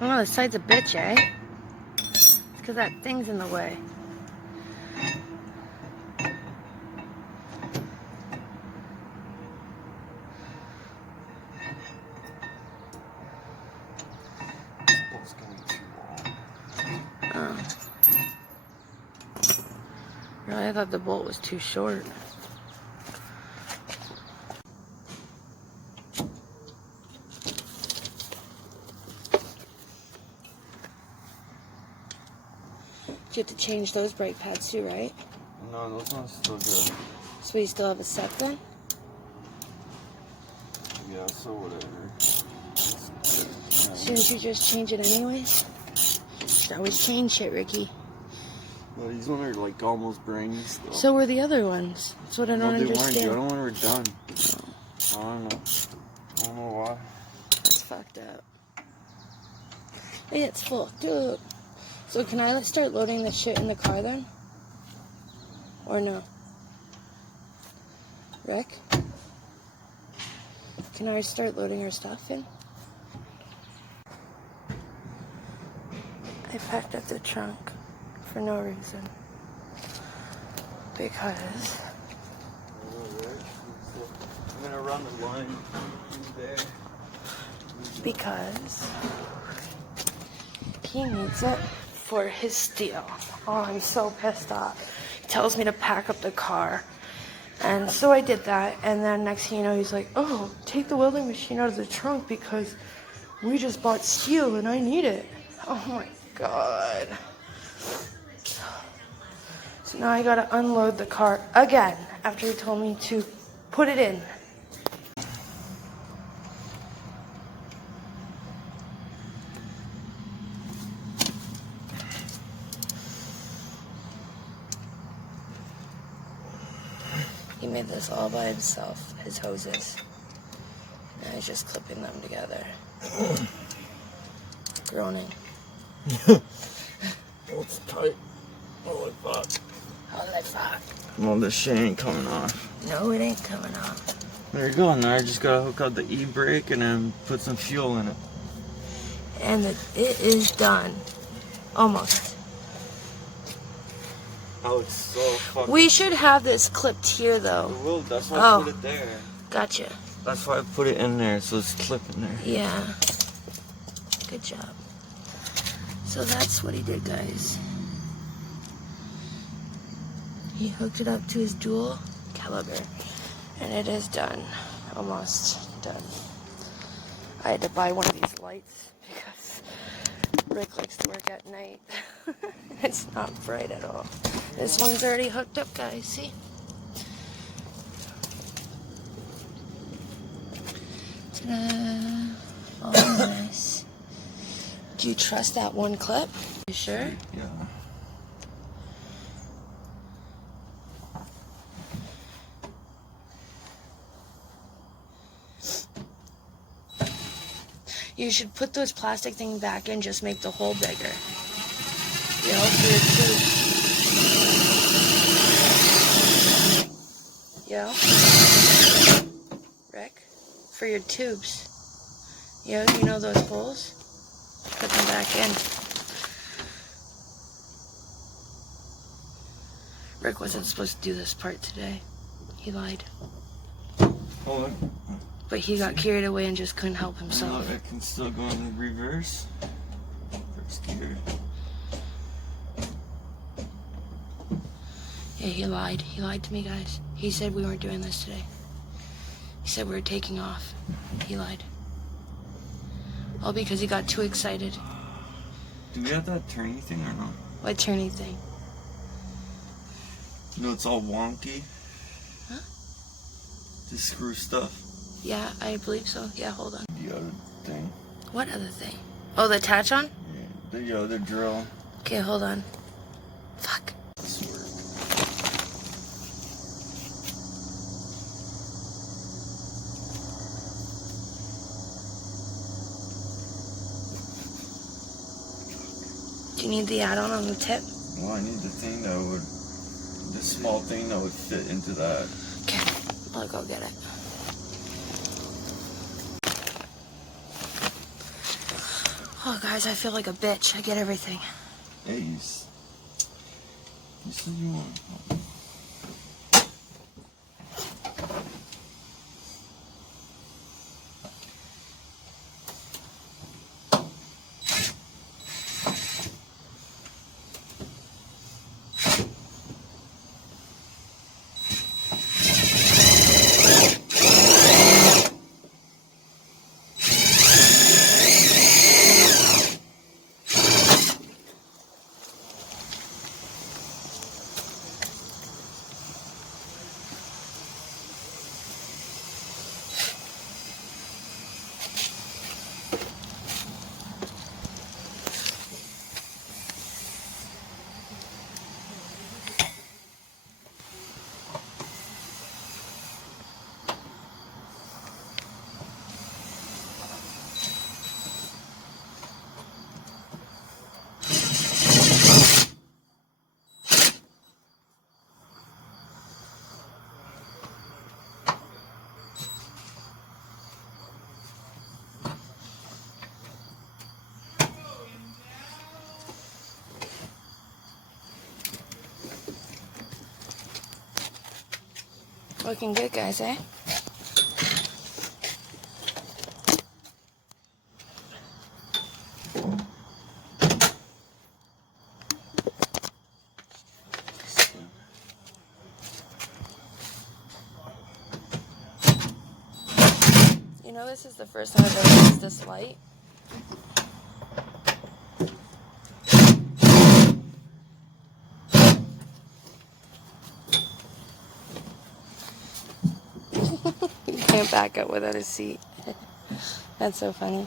Oh, the side's a bitch, eh? It's because that thing's in the way. Oh. Really, I thought the bolt was too short. You have to change those brake pads too, right? No, those ones still good. So you still have a set then? Yeah, so whatever. Shouldn't you just change it anyways? You should always change shit, Ricky. Well, these ones are like almost brand new still. So were the other ones. That's what I don't understand. The other one were done. I don't know. I don't know why. That's fucked up. Hey, it's full. Dude. So can I start loading the shit in the car then? Or no? Rick? Can I start loading our stuff in? I packed up the trunk for no reason. Because... I'm gonna run the line there. Because... he needs it for his steel. Oh, I'm so pissed off. He tells me to pack up the car. And so I did that, and then next thing you know, he's like, oh, take the welding machine out of the trunk because we just bought steel and I need it. Oh my God. So now I gotta unload the car again after he told me to put it in. He made this all by himself, his hoses. Now he's just clipping them together. Groaning. Oh, it's tight. Holy fuck. Holy fuck. Well, this shit ain't coming off. No, it ain't coming off. There you go. Now I just gotta hook up the e-brake and then put some fuel in it. And it is done. Almost. Oh, it's so fucking... We should have this clipped here, though. We will. That's why I put it there. Gotcha. That's why I put it in there, so it's clipping there. Yeah. Good job. So that's what he did, guys. He hooked it up to his dual caliber. And it is done. Almost done. I had to buy one of these lights because Rick likes to work at night. It's not bright at all. This one's already hooked up, guys. See? Ta-da! Oh, nice. Do you trust that one clip? You sure? Yeah. You should put those plastic things back in, just make the hole bigger. You know, for your tubes. Yo? Rick? For your tubes. Yo, you know those holes? Put them back in. Rick wasn't supposed to do this part today. He lied. Hold on. But he got carried away and just couldn't help himself. No, I can still go in reverse. First gear. Yeah, he lied. He lied to me, guys. He said we weren't doing this today. He said we were taking off. He lied. All because he got too excited. Do we have that turny thing or no? What turny thing? You know, it's all wonky. Huh? The screw stuff. Yeah, I believe so. Yeah, hold on. The other thing. What other thing? Oh, the attach on? Yeah, the other drill. Okay, hold on. Fuck. Do you need the add-on on the tip? Well, I need the thing that would, the small thing that would fit into that. Okay, I'll go get it. Oh, guys, I feel like a bitch. I get everything. Hey, you said you want. Looking good, guys, eh? You know, this is the first time I've ever used this light. You can't back up without a seat. That's so funny.